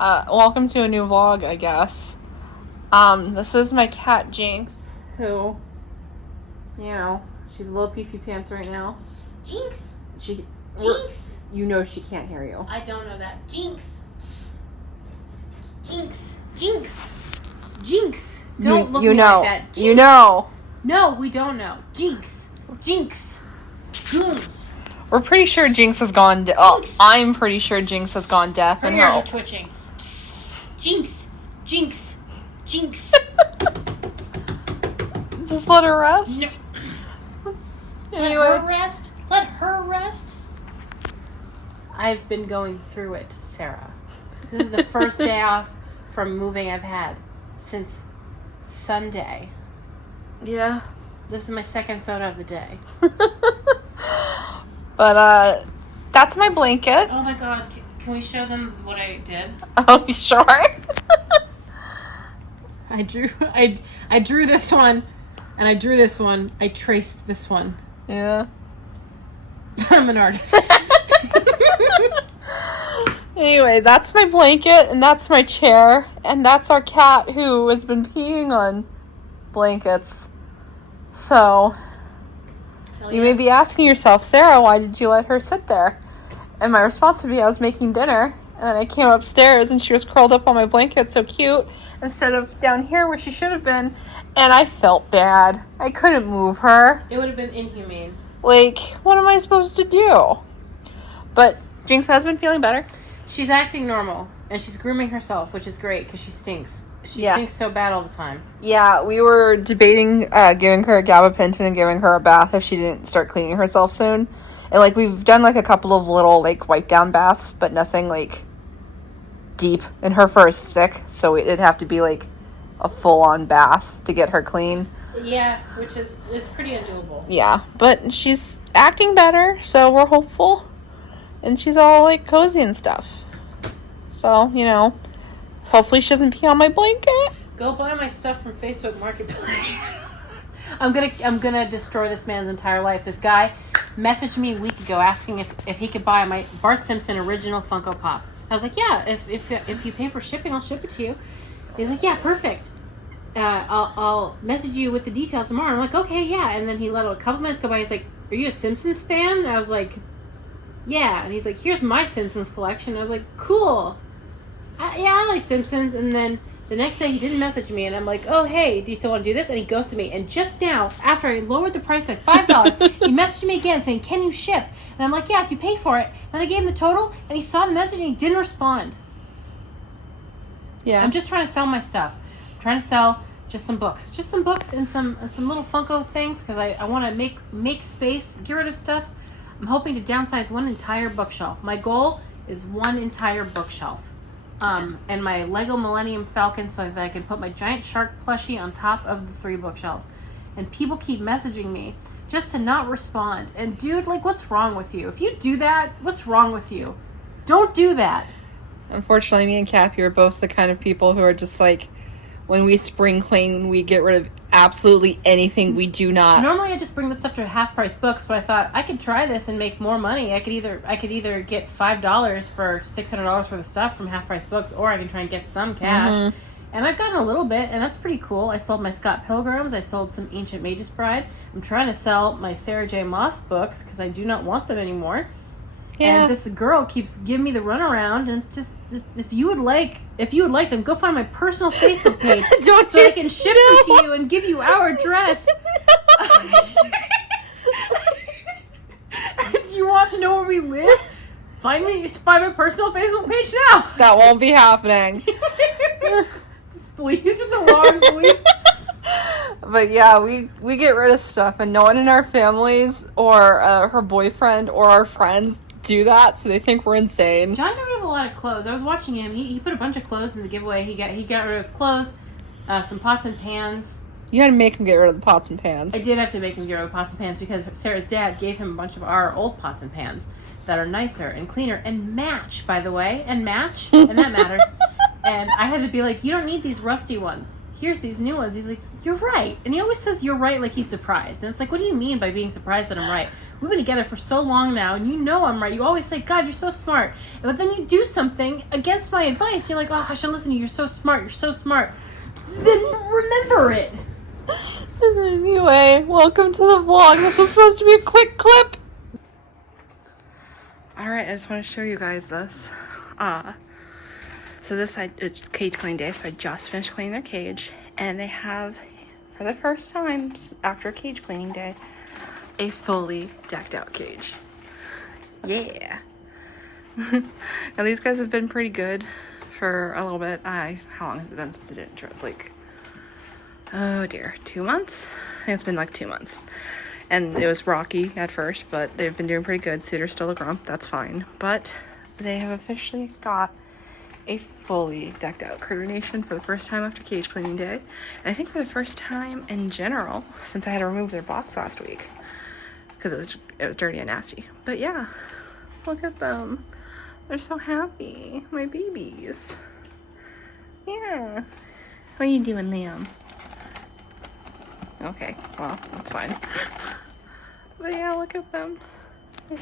Welcome to a new vlog, I guess. This is my cat Jinx, who, she's a little pee-pee pants right now. Jinx? Jinx? You know she can't hear you. I don't know that. Jinx. Jinx. Jinx. Jinx. Don't look at me like that. Jinx. You know. No, we don't know. Jinx. Jinx. Gooms. We're pretty sure Jinx has gone deaf. Oh, I'm pretty sure Jinx has gone deaf. Her ears are twitching. Jinx. Jinx. Jinx. Just let her rest? No. Anyway. Let her rest. Let her rest. I've been going through it, Sarah. This is the first day off from moving I've had since Sunday. Yeah. This is my second soda of the day. But, that's my blanket. Oh my god, can we show them what I did? Oh, sure. I drew this one, and I drew this one. I traced this one. Yeah. I'm an artist. Anyway, that's my blanket, and that's my chair, and that's our cat who has been peeing on blankets. So, you may be asking yourself, Sarah, why did you let her sit there? And my response would be, I was making dinner, and then I came upstairs, and she was curled up on my blanket, so cute, instead of down here where she should have been, and I felt bad. I couldn't move her. It would have been inhumane. Like, what am I supposed to do? But Jinx has been feeling better. She's acting normal, and she's grooming herself, which is great, because she stinks. She stinks so bad all the time. Yeah, we were debating giving her a gabapentin and giving her a bath if she didn't start cleaning herself soon. And, we've done, a couple of little, wipe-down baths, but nothing, deep. And her fur is thick, so it'd have to be, a full-on bath to get her clean. Yeah, which is pretty undoable. Yeah, but she's acting better, so we're hopeful. And she's all, cozy and stuff. So, hopefully she doesn't pee on my blanket. Go buy my stuff from Facebook Marketplace. I'm gonna destroy this man's entire life. This guy messaged me a week ago asking if he could buy my Bart Simpson original Funko Pop. I was like, yeah, if you pay for shipping, I'll ship it to you. He's like, yeah, perfect. I'll message you with the details tomorrow. I'm like, okay, yeah. And then he let a couple minutes go by. He's like, are you a Simpsons fan? And I was like, yeah. And he's like, here's my Simpsons collection. I was like, cool. Yeah, I like Simpsons. And then the next day he didn't message me. And I'm like, oh, hey, do you still want to do this? And he ghosted me. And just now, after I lowered the price by $5, he messaged me again saying, can you ship? And I'm like, yeah, if you pay for it. And I gave him the total. And he saw the message and he didn't respond. Yeah. I'm just trying to sell my stuff. I'm trying to sell just some books. Just some books and some little Funko things. Because I want to make space, get rid of stuff. I'm hoping to downsize one entire bookshelf. My goal is one entire bookshelf. And my Lego Millennium Falcon so that I can put my giant shark plushie on top of the 3 bookshelves. And people keep messaging me just to not respond. And dude, what's wrong with you? If you do that, what's wrong with you? Don't do that. Unfortunately, me and Cappy are both the kind of people who are just when we spring clean, we get rid of absolutely anything we do not. Normally I just bring the stuff to half-price books, but I thought I could try this and make more money. I could either get $5 for $600 for the stuff from half-price books, or I can try and get some cash. Mm-hmm. And I've gotten a little bit, and that's pretty cool. I sold my Scott Pilgrims. I sold some Ancient Magus Bride. I'm trying to sell my Sarah J. Maas books because I do not want them anymore. Yeah. And this girl keeps giving me the runaround, and it's just, if you would like them, go find my personal Facebook page so I can ship them to you and give you our address. Do you want to know where we live? Find my personal Facebook page now. That won't be happening. Just bleep. Just a long bleep. But yeah, we get rid of stuff, and no one in our families or her boyfriend or our friends do that, so they think we're insane. John got rid of a lot of clothes. I was watching him. He put a bunch of clothes in the giveaway. He got rid of clothes, some pots and pans. You had to make him get rid of the pots and pans. I did have to make him get rid of pots and pans because Sarah's dad gave him a bunch of our old pots and pans that are nicer and cleaner and match, by the way, and that matters. And I had to be like, you don't need these rusty ones. Here's these new ones. He's like, you're right. And he always says you're right like he's surprised. And it's like, what do you mean by being surprised that I'm right? We've been together for so long now, and you know I'm right. You always say, God, you're so smart. But then you do something against my advice. You're like, oh, I should listen to you. You're so smart. You're so smart. Then remember it. Anyway, welcome to the vlog. This was supposed to be a quick clip. Alright, I just want to show you guys this. So it's cage clean day, so I just finished cleaning their cage. And they have, for the first time after cage cleaning day, a fully decked out cage. Yeah. Now these guys have been pretty good for a little bit. How long has it been since I did intro? It's like, oh dear, 2 months? I think it's been like 2 months. And it was rocky at first, but they've been doing pretty good. Suitor's still a grump, that's fine. But they have officially got a fully decked out Critter Nation for the first time after cage cleaning day. And I think for the first time in general, since I had to remove their box last week. Because it was dirty and nasty. But yeah, look at them. They're so happy. My babies. Yeah. What are you doing, Liam? Okay, well, that's fine. But yeah, look at them.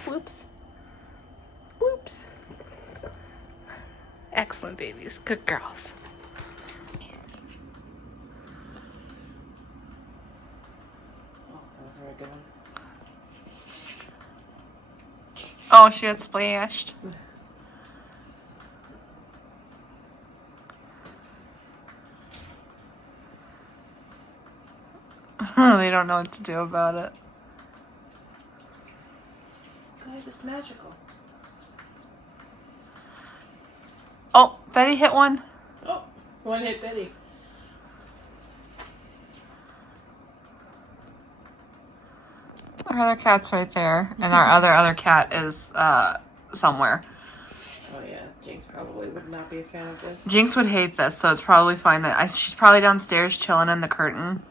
Whoops. Whoops. Excellent babies. Good girls. Oh, that was a very good one. Oh, she got splashed. They don't know what to do about it. Guys, it's magical. Oh, Betty hit one. Oh, one hit Betty. Our other cat's right there, and our other cat is somewhere. Oh yeah, Jinx probably would not be a fan of this. Jinx would hate this, so it's probably fine that she's probably downstairs chilling in the curtain.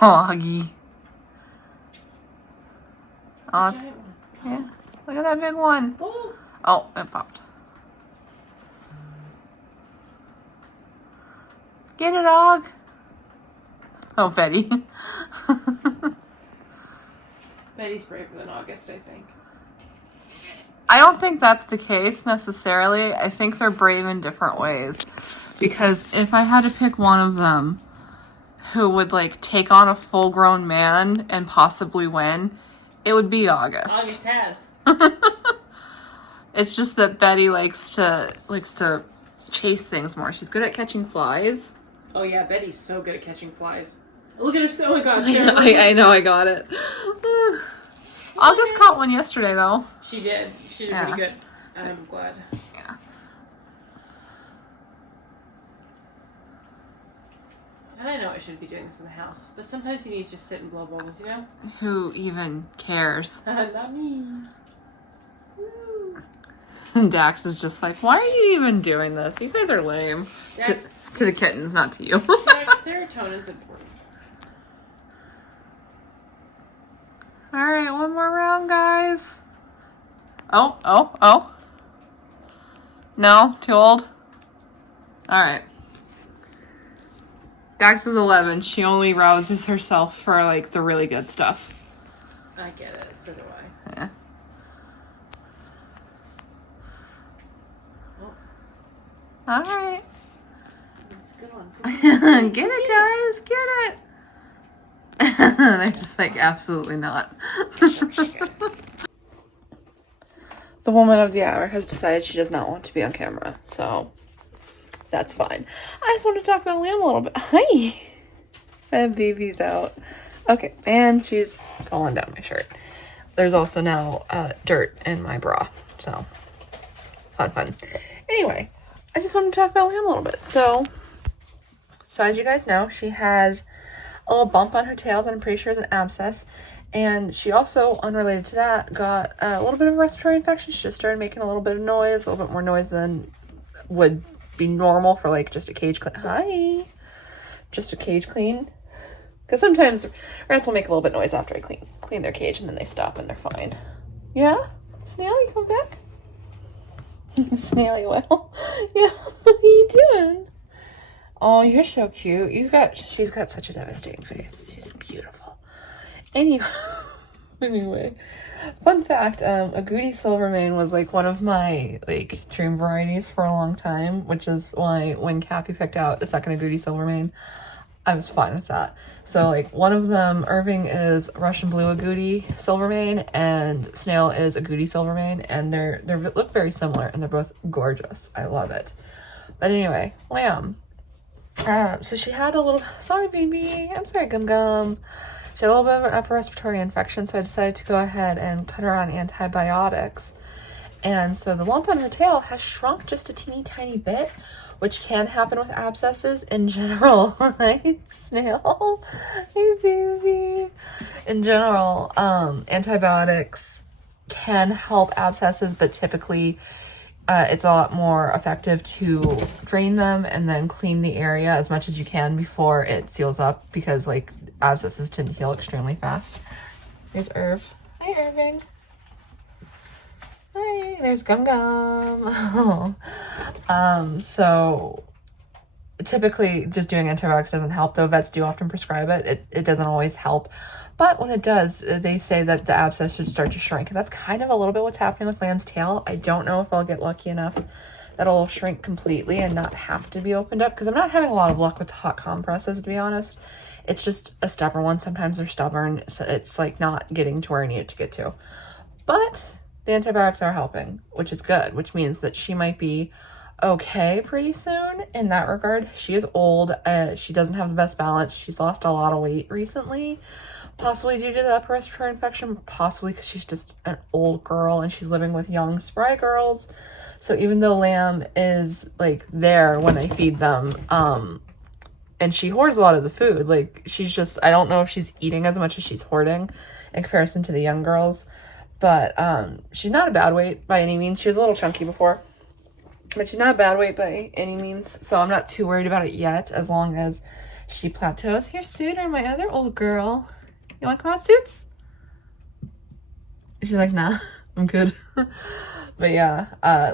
Oh, Huggy. Oh, Giant one. yeah. Look at that big one. Oh. Oh, it popped. Get it, dog. Oh, Betty. Betty's braver than August, I think. I don't think that's the case necessarily. I think they're brave in different ways. Because if I had to pick one of them who would like take on a full-grown man and possibly win, it would be August. August has. It's just that Betty likes to chase things more. She's good at catching flies. Oh yeah, Betty's so good at catching flies. Look at her. Oh my God, Sarah. I know, I got it. August caught one yesterday, though. She did. She did pretty good. I'm glad. Yeah. And I know I shouldn't be doing this in the house, but sometimes you need to just sit and blow bubbles, you know? Who even cares? Not me. And Dax is just like, why are you even doing this? You guys are lame. Dax, To the kittens, not to you. Dax, serotonin's important. Alright, one more round, guys. Oh. No, too old? Alright. Dax is 11. She only rouses herself for, like, the really good stuff. I get it. So do I. Yeah. Oh, Alright. that's a good one. Get it, guys. Get it. They're just like, absolutely not. The woman of the hour has decided she does not want to be on camera, so that's fine. I just want to talk about Liam a little bit. Hi. That baby's out. Okay, and she's falling down my shirt. There's also now dirt in my bra, so fun. Anyway, I just want to talk about Liam a little bit. So as you guys know, she has a little bump on her tail that I'm pretty sure is an abscess. And she also, unrelated to that, got a little bit of a respiratory infection. She just started making a little bit of noise, a little bit more noise than would be normal for like just a cage clean. Hi. Just a cage clean. Because sometimes rats will make a little bit of noise after I clean their cage and then they stop and they're fine. Yeah? Snail, you come back? Snaily, well, yeah, what are you doing? Oh, you're so cute. She's got such a devastating face. She's beautiful. Anyway, fun fact, agouti silvermane was like one of my like dream varieties for a long time, which is why when Cappy picked out a second agouti silvermane, I was fine with that. So like one of them, Irving, is Russian blue agouti silvermane and Snail is agouti silvermane, and they look very similar and they're both gorgeous. I love it. But anyway, Lamb. So she had a little, sorry baby, I'm sorry Gum Gum. She had a little bit of an upper respiratory infection, so I decided to go ahead and put her on antibiotics. And so the lump on her tail has shrunk just a teeny tiny bit, which can happen with abscesses in general. Hi, Snail. Hey, baby. In general, antibiotics can help abscesses, but typically it's a lot more effective to drain them and then clean the area as much as you can before it seals up, because like abscesses tend to heal extremely fast. Here's Irv. Hi, Irving. Hi, there's Gum Gum. So typically just doing antibiotics doesn't help, though vets do often prescribe it. It doesn't always help. But when it does, they say that the abscess should start to shrink. And that's kind of a little bit what's happening with Lamb's tail. I don't know if I'll get lucky enough that it'll shrink completely and not have to be opened up, because I'm not having a lot of luck with hot compresses, to be honest. It's just a stubborn one. Sometimes they're stubborn, so it's like not getting to where I need it to get to. But the antibiotics are helping, which is good, which means that she might be okay pretty soon in that regard. She is old. She doesn't have the best balance. She's lost a lot of weight recently, possibly due to the upper respiratory infection, possibly because she's just an old girl and she's living with young, spry girls. So even though Lamb is like there when I feed them, and she hoards a lot of the food, like she's just, I don't know if she's eating as much as she's hoarding in comparison to the young girls. But she's not a bad weight by any means. She was a little chunky before, but she's not a bad weight by any means. So I'm not too worried about it yet, as long as she plateaus. Here's Suitor, my other old girl. You want to come out, Suits? She's like, nah, I'm good. But yeah,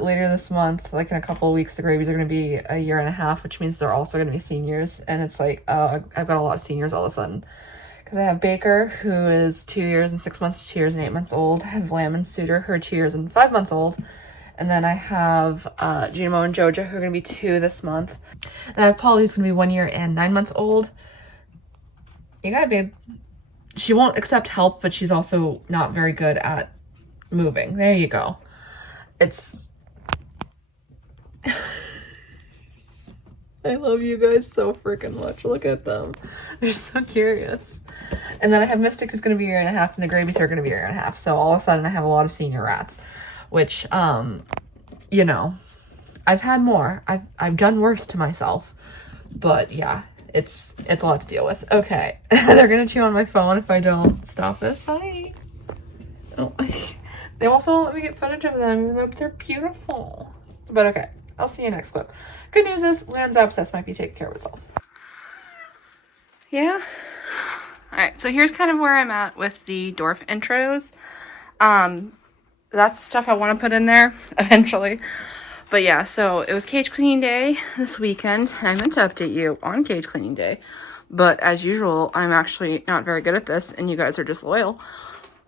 later this month, like in a couple of weeks, the Gravies are going to be 1.5 years, which means they're also going to be seniors. And it's like, I've got a lot of seniors all of a sudden. Because I have Baker, who is 2 years and 6 months, 2 years and 8 months old. I have Lamb and Suitor, who are 2 years and 5 months old. And then I have Junimo and Joja, who are going to be 2 this month. And I have Polly, who's going to be 1 year and 9 months old. You got it, babe. She won't accept help, but she's also not very good at moving. There you go. It's... I love you guys so freaking much. Look at them. They're so curious. And then I have Mystic, who's going to be 1.5 years, and the Gravies are going to be 1.5 years. So all of a sudden I have a lot of senior rats, which, you know, I've had more. I've done worse to myself, but yeah, it's a lot to deal with. Okay. They're going to chew on my phone if I don't stop this. Hi. Oh, they also won't let me get footage of them, even though they're beautiful. But okay. I'll see you next clip. Good news is Lamb's abscess might be taking care of itself. Yeah. All right. So here's kind of where I'm at with the Dorf intros. That's stuff I want to put in there eventually. But yeah, so it was cage cleaning day this weekend. I meant to update you on cage cleaning day, but as usual, I'm actually not very good at this, and you guys are disloyal.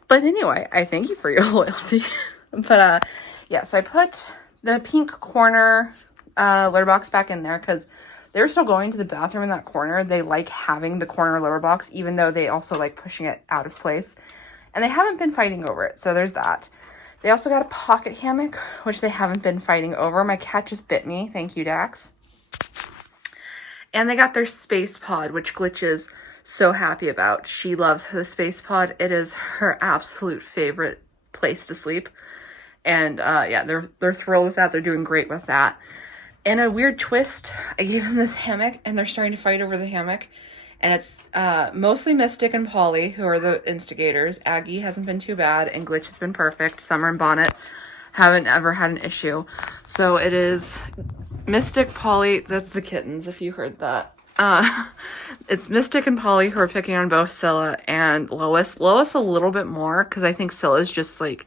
But anyway, I thank you for your loyalty. But yeah, so I put the pink corner litter box back in there because they're still going to the bathroom in that corner. They like having the corner litter box, even though they also like pushing it out of place. And they haven't been fighting over it, so there's that. They also got a pocket hammock, which they haven't been fighting over. My cat just bit me. Thank you, Dax. And they got their space pod, which Glitch is so happy about. She loves the space pod. It is her absolute favorite place to sleep. And yeah, they're thrilled with that. They're doing great with that. And a weird twist, I gave them this hammock, and they're starting to fight over the hammock. And it's mostly Mystic and Polly who are the instigators. Aggie hasn't been too bad, and Glitch has been perfect. Summer and Bonnet haven't ever had an issue. So it is Mystic, Polly, that's the kittens, if you heard that. It's Mystic and Polly who are picking on both Scylla and Lois. Lois a little bit more, because I think Scylla's just, like,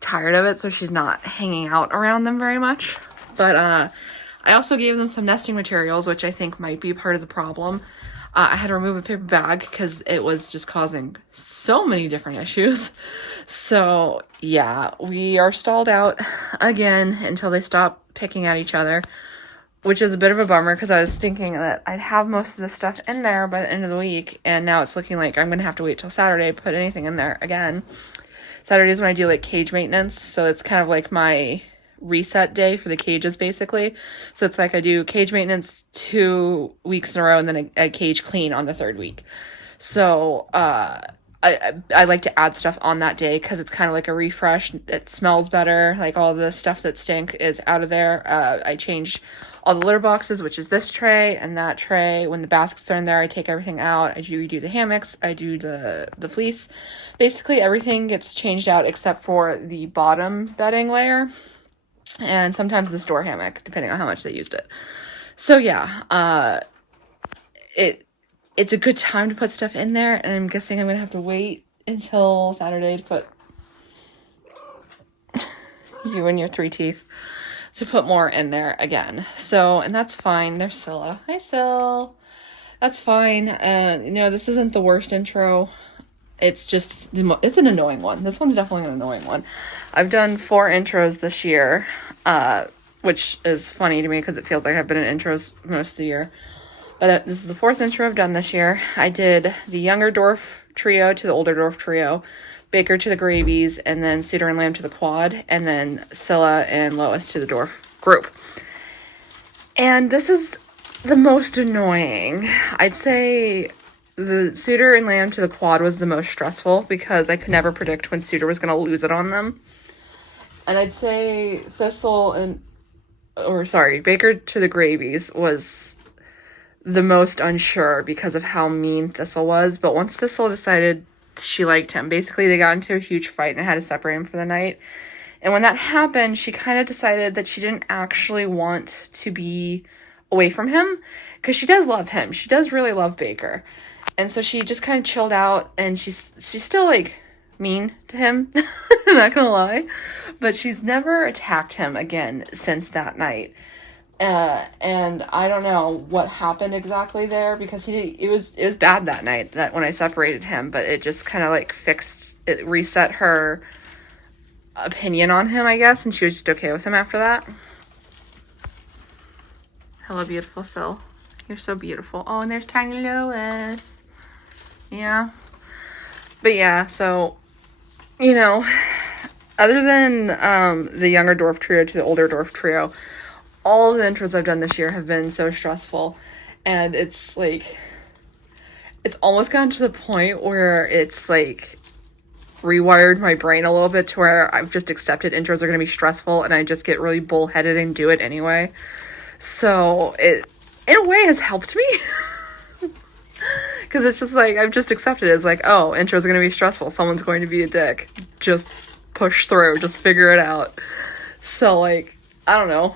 tired of it, so she's not hanging out around them very much. But I also gave them some nesting materials, which I think might be part of the problem. I had to remove a paper bag because it was just causing so many different issues. So yeah, we are stalled out again until they stop picking at each other, which is a bit of a bummer because I was thinking that I'd have most of the stuff in there by the end of the week, and now it's looking like I'm going to have to wait till Saturday to put anything in there again. Saturday is when I do like cage maintenance, so it's kind of like my reset day for the cages basically. So it's like I do cage maintenance 2 weeks in a row and then a cage clean on the 3rd week. So I like to add stuff on that day because it's kind of like a refresh. It smells better. Like all the stuff that stink is out of there. I change all the litter boxes, which is this tray and that tray. When the baskets are in there, I take everything out. I redo the hammocks. I do the fleece. Basically, everything gets changed out except for the bottom bedding layer and sometimes the store hammock, depending on how much they used it. So yeah, it's a good time to put stuff in there, and I'm guessing I'm gonna have to wait until Saturday to put you and your 3 teeth to put more in there again. So, and that's fine. There's Scylla. Hi, Syl. That's fine. This isn't the worst intro. It's just, it's an annoying one. This one's definitely an annoying one. I've done 4 intros this year, which is funny to me because it feels like I've been in intros most of the year. But this is the 4th intro I've done this year. I did the younger dwarf trio to the older dwarf trio, Baker to the Gravies, and then Suitor and Lamb to the quad, and then Scylla and Lois to the dwarf group. And this is the most annoying. I'd say the Suitor and Lamb to the quad was the most stressful because I could never predict when Suitor was going to lose it on them. And I'd say Baker to the Gravies was the most unsure because of how mean Thistle was. But once Thistle decided she liked him, basically they got into a huge fight and I had to separate him for the night. And when that happened, she kind of decided that she didn't actually want to be away from him because she does love him. She does really love Baker. And so she just kind of chilled out, and she's still like mean to him. I'm not gonna lie, but she's never attacked him again since that night. And I don't know what happened exactly there because it was bad that night, that when I separated him, but it just kind of like reset her opinion on him, I guess, and she was just okay with him after that. Hello, beautiful Syl. You're so beautiful. Oh, and there's tiny Lois. Yeah. But yeah, so, other than the younger dwarf trio to the older dwarf trio, all of the intros I've done this year have been so stressful, and it's like, it's almost gotten to the point where it's like rewired my brain a little bit to where I've just accepted intros are going to be stressful, and I just get really bullheaded and do it anyway. So it, in a way, has helped me. Because it's just like, I've just accepted it. It's like, oh, intros are going to be stressful. Someone's going to be a dick. Just push through. Just figure it out. So, like, I don't know.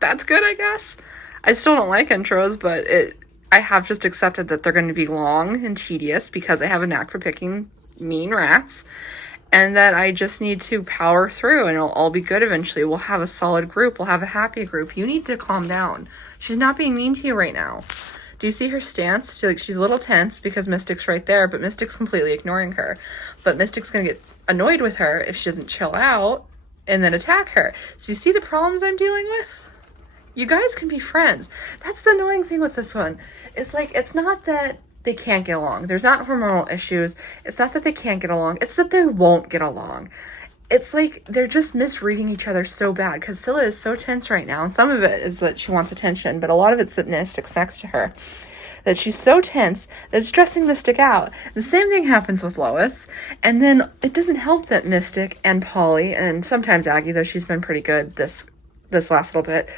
That's good, I guess. I still don't like intros, but I have just accepted that they're going to be long and tedious because I have a knack for picking mean rats. And that I just need to power through and it'll all be good eventually. We'll have a solid group. We'll have a happy group. You need to calm down. She's not being mean to you right now. Do you see her stance? She's a little tense because Mystic's right there, but Mystic's completely ignoring her. But Mystic's going to get annoyed with her if she doesn't chill out and then attack her. So you see the problems I'm dealing with? You guys can be friends. That's the annoying thing with this one. It's like, it's not that they can't get along. There's not hormonal issues. It's not that they can't get along. It's that they won't get along. It's like they're just misreading each other so bad because Scylla is so tense right now. And some of it is that she wants attention, but a lot of it's that Mystic's next to her. That she's so tense that it's stressing Mystic out. The same thing happens with Lois. And then it doesn't help that Mystic and Polly, and sometimes Aggie, though she's been pretty good this last little bit,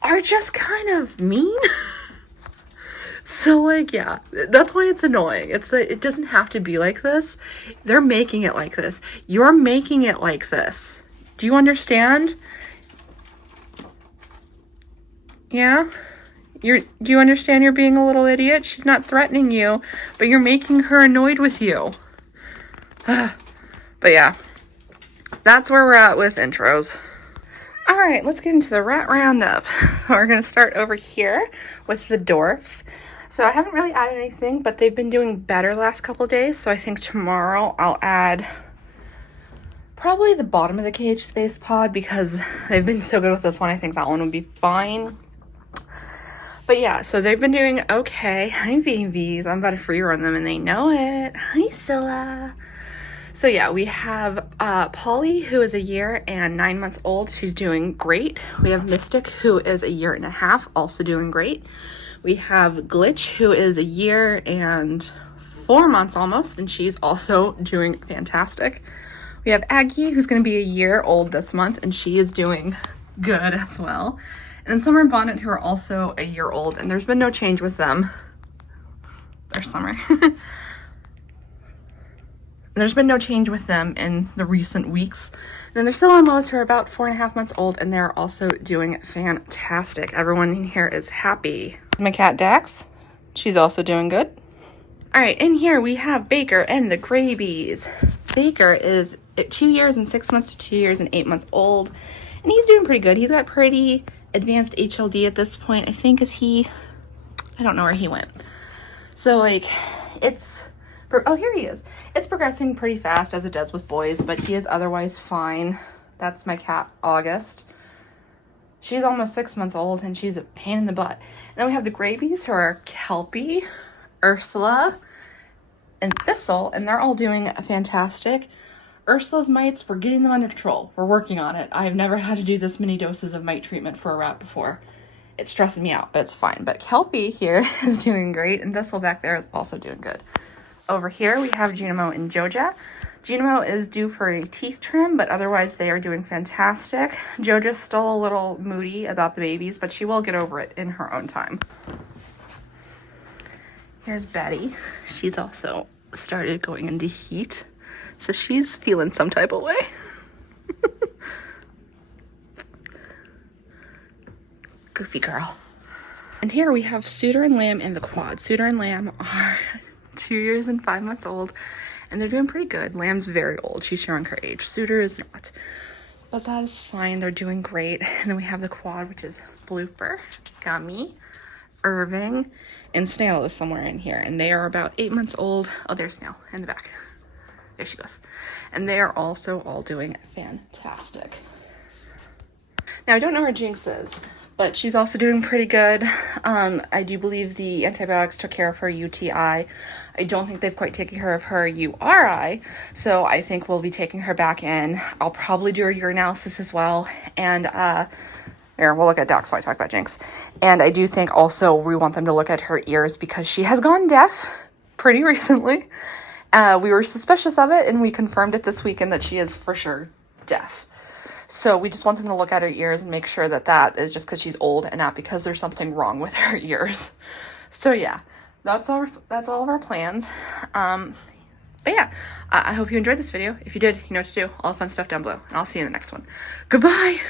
are just kind of mean. So, like, yeah, that's why it's annoying. It's that it doesn't have to be like this. They're making it like this. You're making it like this. Do you understand? Yeah? Do you understand you're being a little idiot? She's not threatening you, but you're making her annoyed with you. But yeah, that's where we're at with intros. All right, let's get into the rat roundup. We're gonna start over here with the dwarfs. So I haven't really added anything, but they've been doing better last couple of days. So I think tomorrow I'll add probably the bottom of the cage space pod because they've been so good with this one. I think that one will be fine. But yeah, so they've been doing okay. Hi, babies. I'm about to free run them and they know it. Hi, Scylla. So yeah, we have Polly, who is a year and 9 months old. She's doing great. We have Mystic, who is a year and a half, also doing great. We have Glitch, who is a year and 4 months almost, and she's also doing fantastic. We have Aggie, who's going to be a year old this month, and she is doing good as well. And then Summer and Bonnet, who are also a year old, and there's been no change with them. There's Summer. There's been no change with them in the recent weeks. And then they're still on Lois, who are about 4.5 months old, and they're also doing fantastic. Everyone in here is happy. My cat Dax, she's also doing good. All right, in here we have Baker and the Grabies. Baker is 2 years and 6 months to 2 years and 8 months old, and he's doing pretty good. He's got pretty advanced HLD at this point. I think I don't know where he went. So like, oh, here he is. It's progressing pretty fast as it does with boys, but he is otherwise fine. That's my cat, August. She's almost 6 months old, and she's a pain in the butt. And then we have the Grabies, who are Kelpie, Ursula, and Thistle, and they're all doing fantastic. Ursula's mites, we're getting them under control. We're working on it. I've never had to do this many doses of mite treatment for a rat before. It's stressing me out, but it's fine. But Kelpie here is doing great, and Thistle back there is also doing good. Over here, we have Junimo and Joja. Junimo is due for a teeth trim, but otherwise they are doing fantastic. Joja's still a little moody about the babies, but she will get over it in her own time. Here's Betty. She's also started going into heat, so she's feeling some type of way. Goofy girl. And here we have Suitor and Lamb in the quad. Suitor and Lamb are 2 years and 5 months old, and they're doing pretty good. Lamb's very old. She's showing her age. Suitor is not. But that is fine. They're doing great. And then we have the quad, which is Blooper, Gummy, Irving, and Snail is somewhere in here. And they are about 8 months old. Oh, there's Snail in the back. There she goes. And they are also all doing fantastic. Now, I don't know where Jinx is, but she's also doing pretty good. I do believe the antibiotics took care of her UTI. I don't think they've quite taken care of her URI, so I think we'll be taking her back in. I'll probably do a urinalysis as well, and here, we'll look at Dax while I talk about Jinx. And I do think also we want them to look at her ears because she has gone deaf pretty recently. We were suspicious of it, and we confirmed it this weekend that she is for sure deaf. So we just want them to look at her ears and make sure that that is just because she's old and not because there's something wrong with her ears. So yeah, that's all of our plans. But yeah, I hope you enjoyed this video. If you did, you know what to do. All the fun stuff down below. And I'll see you in the next one. Goodbye!